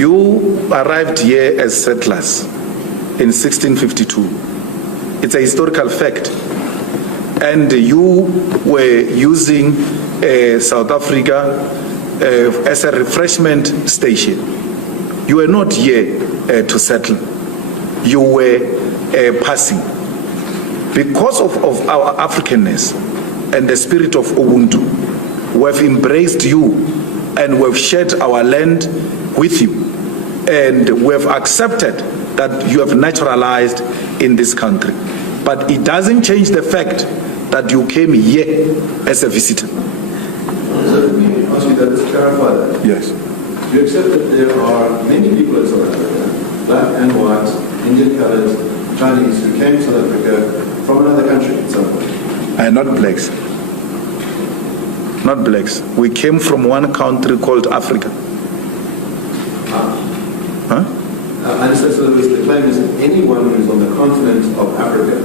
You arrived here as settlers in 1652. It's a historical fact. And you were using South Africa as a refreshment station. You were not here to settle. You were passing. Because of our Africanness and the spirit of Ubuntu, we have embraced you and we have shared our land with you. And we have accepted that you have naturalized in this country. But it doesn't change the fact that you came here as a visitor. So let me ask you that, to clarify that. Yes. You accept that there are many people in South Africa, black and white, Indian colored, Chinese, who came to South Africa from another country at some point? Not blacks. Not blacks. We came from one country called Africa. I understand. So the claim is that anyone who is on the continent of Africa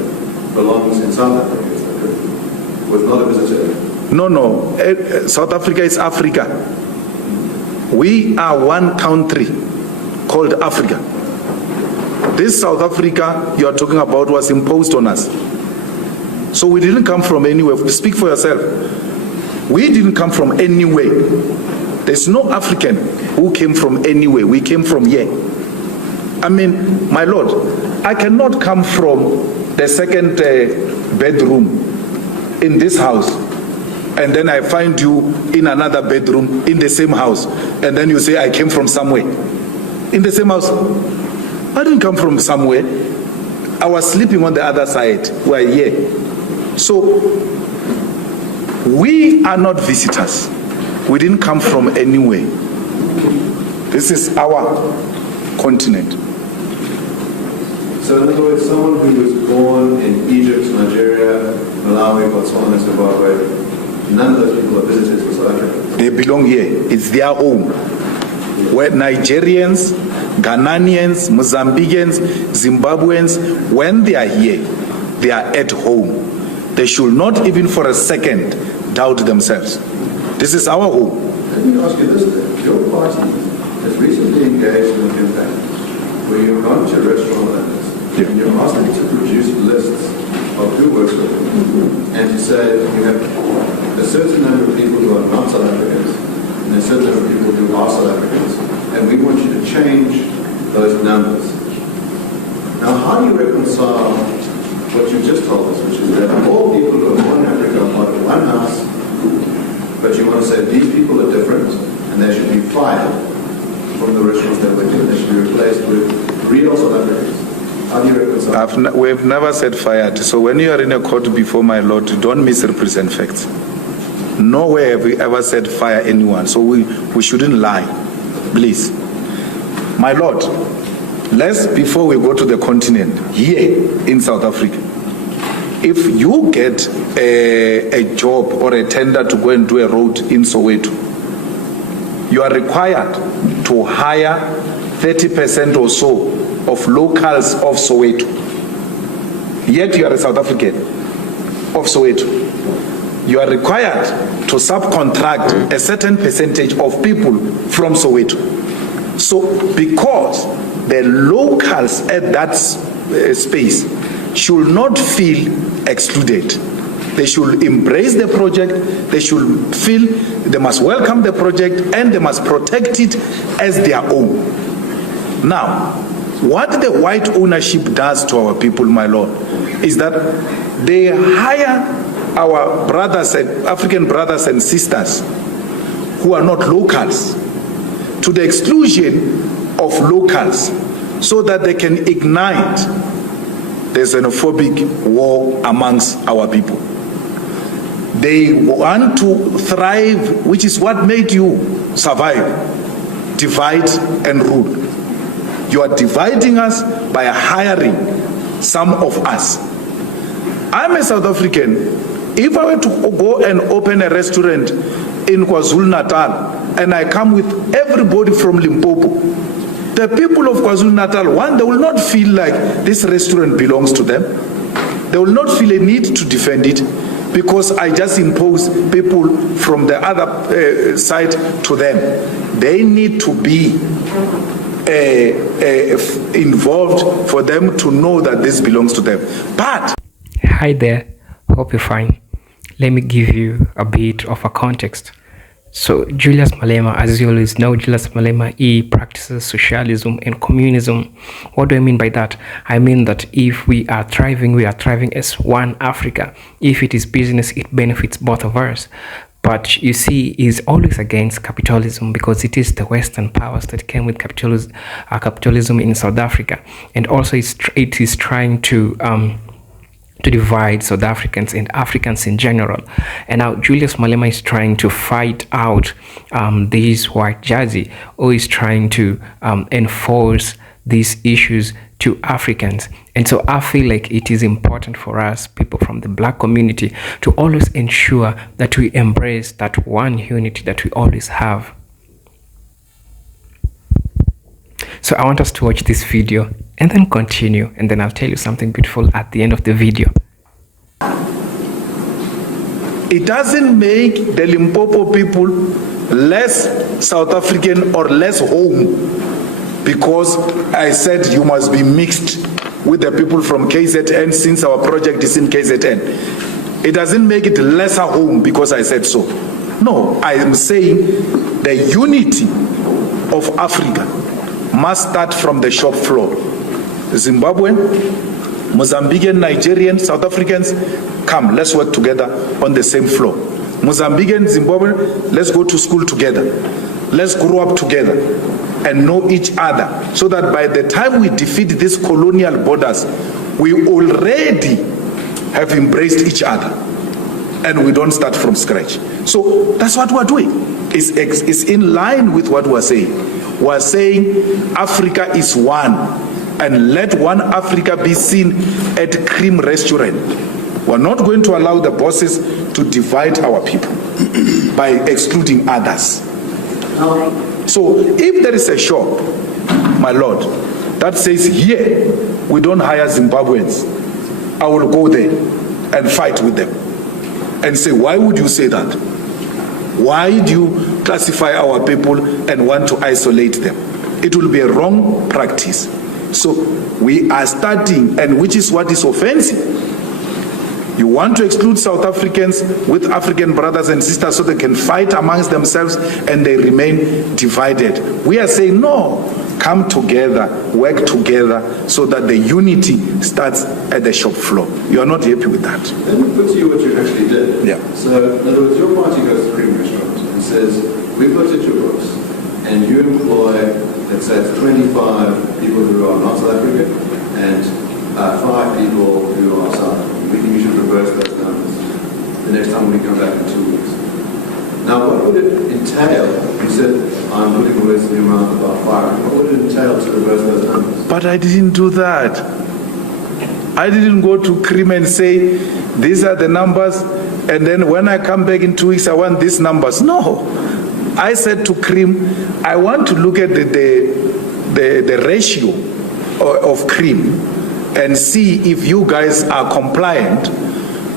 belongs in South Africa, is that correct? Was not a visitor? No. South Africa is Africa. We are one country called Africa. This South Africa you are talking about was imposed on us. So we didn't come from anywhere. Speak for yourself. We didn't come from anywhere. There's no African who came from anywhere. We came from here. I mean, my Lord, I cannot come from the second bedroom in this house and then I find you in another bedroom in the same house and then you say I came from somewhere. In the same house. I didn't come from somewhere. I was sleeping on the other side. We're here. So, we are not visitors. We didn't come from anywhere. This is our continent. So in other words, someone who was born in Egypt, Nigeria, Malawi, Botswana, and Zimbabwe, none of those people are visitors for South Africa. They belong here. It's their home. Where Nigerians, Ghanaians, Mozambicans, Zimbabweans, when they are here, they are at home. They should not even for a second doubt themselves. This is our home. Let me ask you this then. Your party has recently engaged in a campaign where you've gone to restaurant owners and you're asking them to produce lists of who works with them and to say you have a certain number of people who are not South Africans and a certain number of people who are South Africans, and we want you to change those numbers. Now, how do you reconcile what you just told us, which is that all people who are born in Africa are part of one house, but you want to say these people are different and they should be fired from the restaurants that we're doing, they should be replaced with real South Africans? How do you reconcile? We've never said fired. So when you are in a court before my Lord, don't misrepresent facts. Nowhere have we ever said fire anyone. So we shouldn't lie. Please. My Lord, before we go to the continent, here in South Africa, if you get a job or a tender to go and do a road in Soweto, you are required to hire 30% or so of locals of Soweto. Yet you are a South African of Soweto. You are required to subcontract a certain percentage of people from Soweto. So because the locals at that space should not feel excluded. They should embrace the project, they should feel they must welcome the project and they must protect it as their own. Now, what the white ownership does to our people, my Lord, is that they hire our brothers and African brothers and sisters who are not locals to the exclusion of locals so that they can ignite the xenophobic war amongst our people. They want to thrive, which is what made you survive, divide and rule. You are dividing us by hiring some of us. I'm a South African. If I were to go and open a restaurant in KwaZulu-Natal and I come with everybody from Limpopo, the people of KwaZulu-Natal, one, they will not feel like this restaurant belongs to them. They will not feel a need to defend it because I just impose people from the other side to them. They need to be involved for them to know that this belongs to them. But hi there, hope you're fine. Let me give you a bit of a context. So Julius Malema, as you always know, Julius Malema, he practices socialism and communism. What do I mean by that? I mean that if we are thriving as one Africa. If it is business, it benefits both of us. But you see, he's always against capitalism because it is the Western powers that came with capitalism in South Africa. And also it is trying to divide South Africans and Africans in general. And now Julius Malema is trying to fight out this white jersey, or is trying to enforce these issues to Africans. And so I feel like it is important for us, people from the Black community, to always ensure that we embrace that one unity that we always have. So I want us to watch this video and then continue, and then I'll tell you something beautiful at the end of the video. It doesn't make the Limpopo people less South African or less home because I said you must be mixed with the people from KZN since our project is in KZN. It doesn't make it lesser home because I said so. No, I am saying the unity of Africa must start from the shop floor. Zimbabwean, Mozambican, Nigerian, South Africans, come, let's work together on the same floor. Mozambican, Zimbabwean, let's go to school together. Let's grow up together and know each other so that by the time we defeat these colonial borders, we already have embraced each other and we don't start from scratch. So that's what we're doing. It's in line with what we're saying. We're saying Africa is one, and let one Africa be seen at Cream Restaurant. We're not going to allow the bosses to divide our people by excluding others. So if there is a shop, my lord, that says here we don't hire Zimbabweans, I will go there and fight with them and say, why would you say that? Why do you classify our people and want to isolate them? It will be a wrong practice. So we are starting, and which is what is offensive. You want to exclude South Africans with African brothers and sisters so they can fight amongst themselves and they remain divided. We are saying no, come together, work together so that the unity starts at the shop floor. You are not happy with that. Let me put to you what you actually did. Yeah. So in other words, your party goes to Cream Restaurant and says, we've looked at your books and you employ, let's say it's 25 people who are not South African and 5 people who are South African. We think you should reverse those numbers the next time we come back in 2 weeks. Now, what would it entail? You said, I'm putting words in your mouth about firing. What would it entail to reverse those numbers? But I didn't do that. I didn't go to Cream and say, these are the numbers, and then when I come back in 2 weeks, I want these numbers. No. I said to Cream, I want to look at the ratio of Cream and see if you guys are compliant.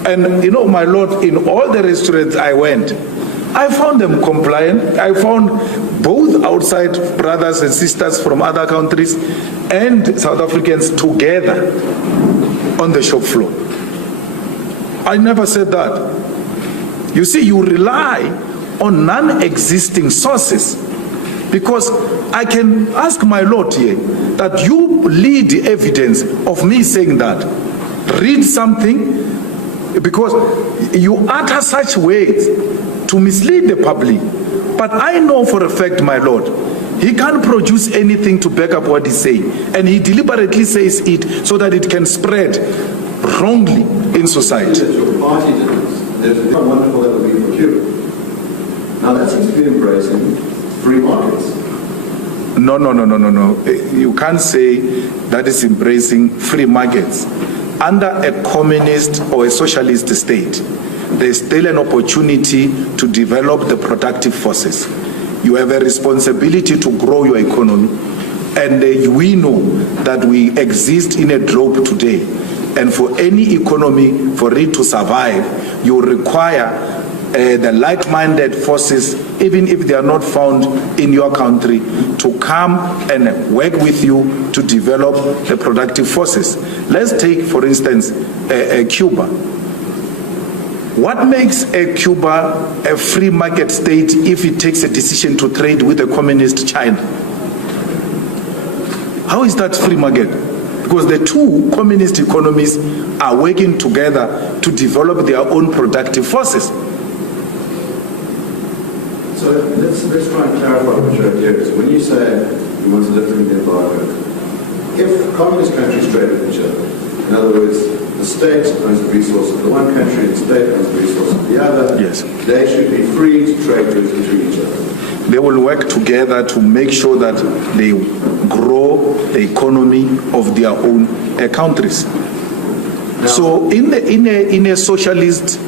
And you know, my lord, in all the restaurants I went, I found them compliant. I found both outside brothers and sisters from other countries and South Africans together on the shop floor. I never said that. You see, you rely on non-existing sources, because I can ask my lord here that you lead the evidence of me saying that. Read something, because you utter such words to mislead the public. But I know for a fact, my lord, he can't produce anything to back up what he's saying, and he deliberately says it so that it can spread wrongly in society. Your party did this. There's a wonderful that would be for Cuba. Now that seems to be embracing free markets. No. You can't say that is embracing free markets. Under a communist or a socialist state, there's still an opportunity to develop the productive forces. You have a responsibility to grow your economy. And we know that we exist in a globe today. And for any economy, for it to survive, you require the like-minded forces, even if they are not found in your country, to come and work with you to develop the productive forces. Let's take, for instance, Cuba. What makes Cuba a free market state if it takes a decision to trade with a communist China? How is that free market? Because the two communist economies are working together to develop their own productive forces. So let's try and clarify what your idea is. When you say you want to live in the environment, if communist countries trade with each other, in other words, the state owns the resources of the one country, the state owns the resources of the other, yes, they should be free to trade goods between each other. They will work together to make sure that they grow the economy of their own countries. Now, so in a socialist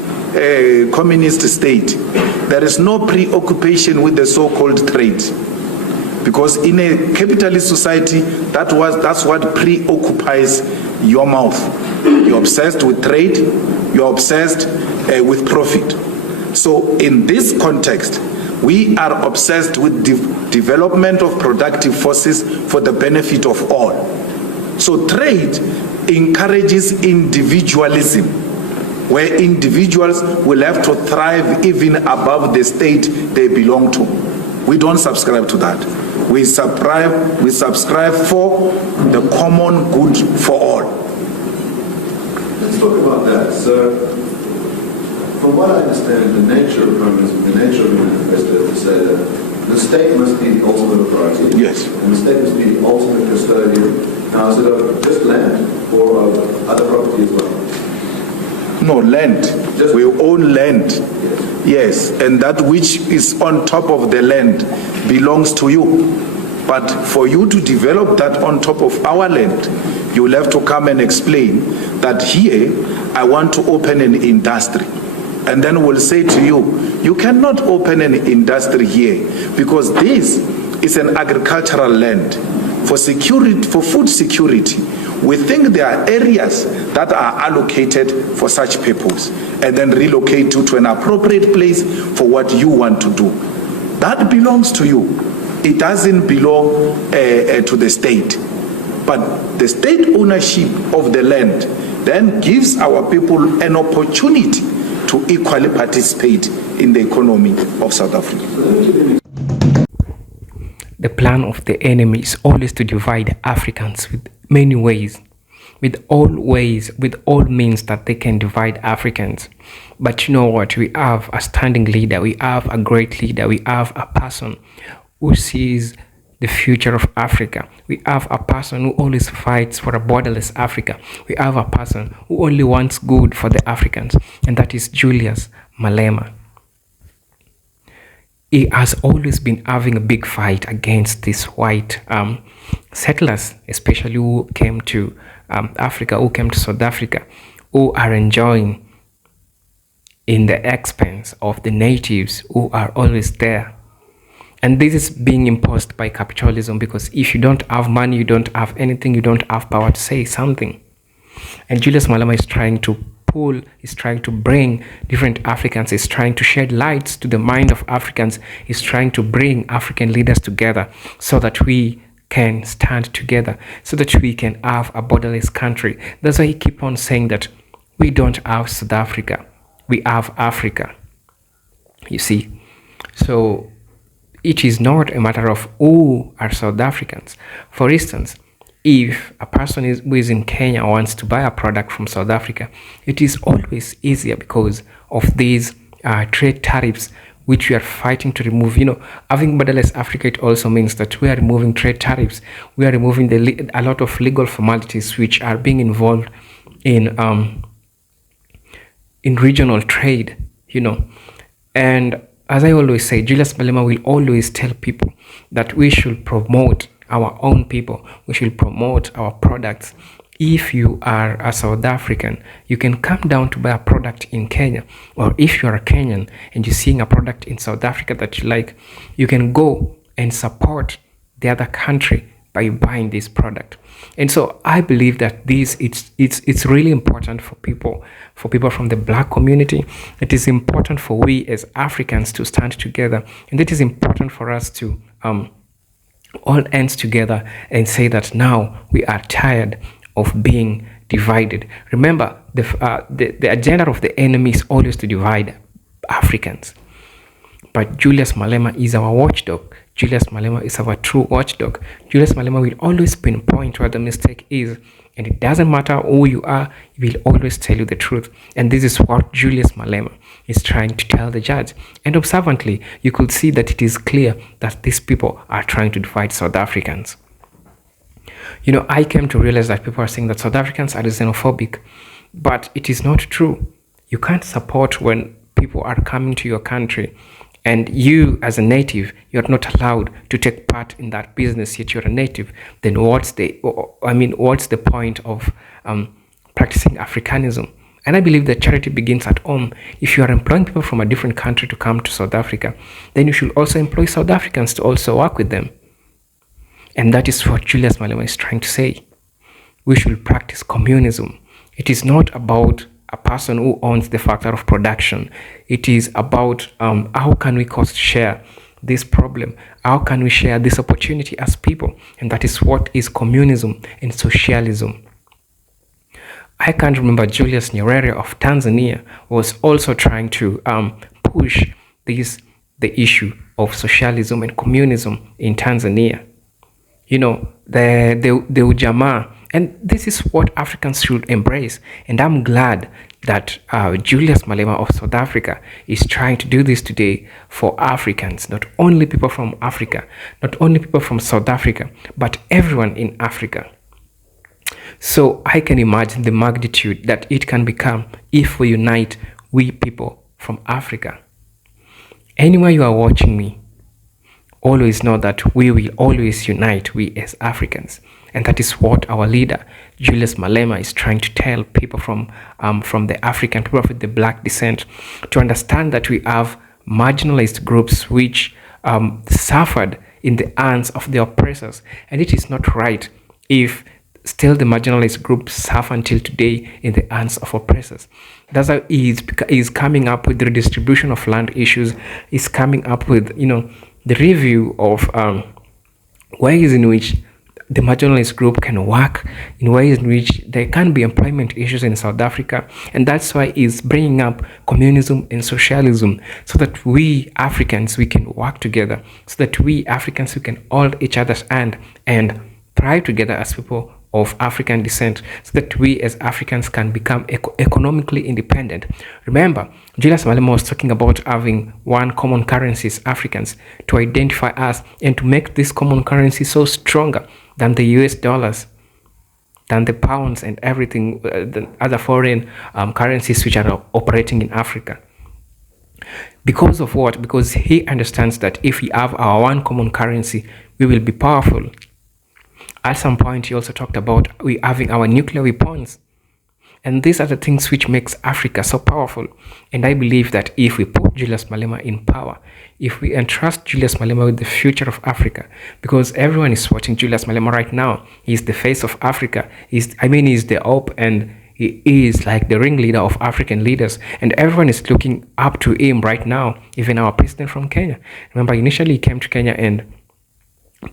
communist state, there is no preoccupation with the so-called trade. Because in a capitalist society, that's what preoccupies your mouth. You're obsessed with trade, you're obsessed with profit. So in this context, we are obsessed with development of productive forces for the benefit of all. So trade encourages individualism, where individuals will have to thrive even above the state they belong to. We don't subscribe to that. We subscribe for the common good for all. Let's talk about that. So, from what I understand, the nature of communism, the nature of the manifesto is to say that the state must be the ultimate authority. Yes. And the state must be the ultimate custodian. Now, is it of just land or of other property as well? No, land. We own land. Yes. Yes, and that which is on top of the land belongs to you. But for you to develop that on top of our land, you will have to come and explain that here I want to open an industry. And then we'll say to you, you cannot open an industry here because this is an agricultural land. For security, for food security, we think there are areas that are allocated for such purpose and then relocate you to an appropriate place for what you want to do. That belongs to you. It doesn't belong to the state. But the state ownership of the land then gives our people an opportunity to equally participate in the economy of South Africa. The plan of the enemy is always to divide Africans with many ways, with all means that they can divide Africans. But you know what? We have a standing leader, we have a great leader, we have a person who sees the future of Africa. We have a person who always fights for a borderless Africa. We have a person who only wants good for the Africans, and that is Julius Malema. He has always been having a big fight against these white settlers, especially who came to Africa, who came to South Africa, who are enjoying in the expense of the natives who are always there. And this is being imposed by capitalism, because if you don't have money, you don't have anything, you don't have power to say something. And Julius Malema is trying to bring different Africans, is trying to shed lights to the mind of Africans, is trying to bring African leaders together so that we can stand together, so that we can have a borderless country. That's why he keep on saying that we don't have South Africa, we have Africa. You see? So it is not a matter of who are South Africans. For instance, if a person who is in Kenya wants to buy a product from South Africa, it is always easier because of these trade tariffs which we are fighting to remove. You know, having borderless Africa, it also means that we are removing trade tariffs. We are removing a lot of legal formalities which are being involved in regional trade, you know. And as I always say, Julius Malema will always tell people that we should promote our own people, we should promote our products. If you are a South African, you can come down to buy a product in Kenya, or if you're a Kenyan and you're seeing a product in South Africa that you like, you can go and support the other country by buying this product. And so I believe that it's really important for people from the black community. It is important for we as Africans to stand together, and it is important for us to all ends together and say that now we are tired of being divided. Remember, the agenda of the enemy is always to divide Africans. But Julius Malema is our watchdog. Julius Malema is our true watchdog. Julius Malema will always pinpoint where the mistake is. And it doesn't matter who you are, he will always tell you the truth. And this is what Julius Malema is trying to tell the judge. And observantly, you could see that it is clear that these people are trying to divide South Africans. You know, I came to realize that people are saying that South Africans are xenophobic, but it is not true. You can't support when people are coming to your country and you as a native, you're not allowed to take part in that business, yet you're a native. Then what's the point of practicing Africanism? And I believe that charity begins at home. If you are employing people from a different country to come to South Africa, then you should also employ South Africans to also work with them. And that is what Julius Malema is trying to say. We should practice communism. It is not about a person who owns the factor of production. It is about how can we cost share this problem? How can we share this opportunity as people? And that is what is communism and socialism. I can't remember, Julius Nyerere of Tanzania was also trying to push the issue of socialism and communism in Tanzania. You know, the ujamaa. And this is what Africans should embrace. And I'm glad that Julius Malema of South Africa is trying to do this today for Africans, not only people from Africa, not only people from South Africa, but everyone in Africa. So I can imagine the magnitude that it can become if we unite, we people from Africa. Anywhere you are watching me, always know that we will always unite, we as Africans. And that is what our leader, Julius Malema, is trying to tell people from the African, people with the black descent, to understand that we have marginalized groups which suffered in the hands of the oppressors. And it is not right if still the marginalized groups suffer until today in the hands of oppressors. That's how he is coming up with the redistribution of land issues, is coming up with, you know, the review of ways in which the marginalized group can work, in ways in which there can be employment issues in South Africa. And that's why he's bringing up communism and socialism, so that we Africans, we can work together, so that we Africans, we can hold each other's hand and thrive together as people of African descent, so that we as Africans can become economically independent. Remember, Julius Malema was talking about having one common currency as Africans, to identify us and to make this common currency so stronger than the US dollars, than the pounds and everything, the other foreign currencies which are operating in Africa. Because of what? Because he understands that if we have our one common currency, we will be powerful. At some point, he also talked about we having our nuclear weapons. And these are the things which makes Africa so powerful. And I believe that if we put Julius Malema in power, if we entrust Julius Malema with the future of Africa, because everyone is watching Julius Malema right now. He's the face of Africa. He's the hope, and he is like the ringleader of African leaders. And everyone is looking up to him right now, even our president from Kenya. Remember, initially he came to Kenya and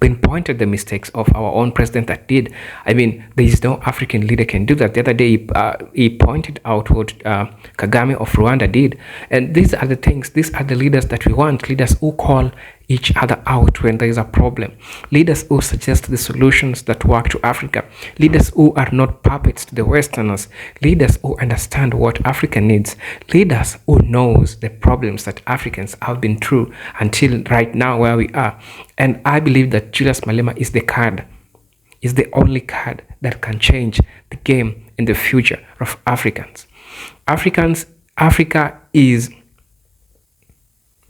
pinpointed the mistakes of our own president that did. I mean, there is no African leader can do that. The other day, he pointed out what Kagame of Rwanda did. And these are the things, these are the leaders that we want, leaders who call each other out when there is a problem, leaders who suggest the solutions that work to Africa, leaders who are not puppets to the Westerners, leaders who understand what Africa needs, leaders who knows the problems that Africans have been through until right now where we are. And I believe that Julius Malema is the card, is the only card that can change the game in the future of Africans. Africa is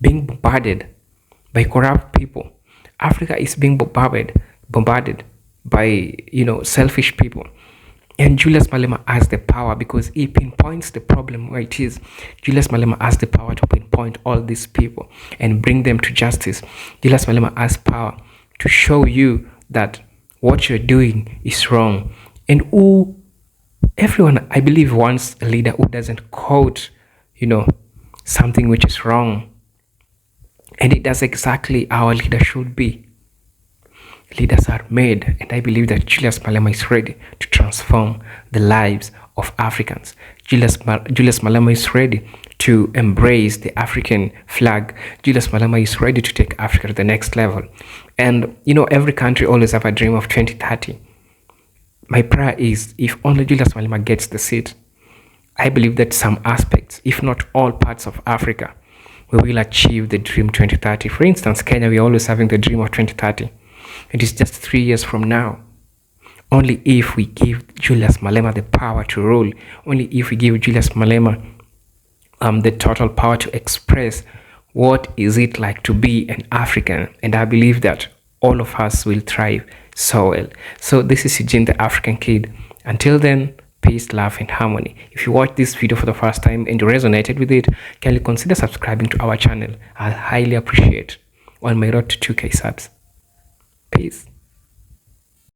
being bombarded by corrupt people. Africa is being bombarded by, selfish people. And Julius Malema has the power, because he pinpoints the problem where it is. Julius Malema has the power to pinpoint all these people and bring them to justice. Julius Malema has power to show you that what you're doing is wrong. And everyone, I believe, wants a leader who doesn't quote, something which is wrong. And it does exactly how a leader should be. Leaders are made, and I believe that Julius Malema is ready to transform the lives of Africans. Julius Malema is ready to embrace the African flag. Julius Malema is ready to take Africa to the next level. And, every country always have a dream of 2030. My prayer is, if only Julius Malema gets the seat, I believe that some aspects, if not all parts of Africa, we will achieve the dream 2030. For instance, Kenya, we are always having the dream of 2030. It is just 3 years from now. Only if we give Julius Malema the power to rule, only if we give Julius Malema the total power to express what is it like to be an African. And I believe that all of us will thrive so well. So this is Eugene, the African Kid. Until then, peace, love, and harmony. If you watched this video for the first time and you resonated with it, can you consider subscribing to our channel? I'll highly appreciate on my road to 2K subs. Peace.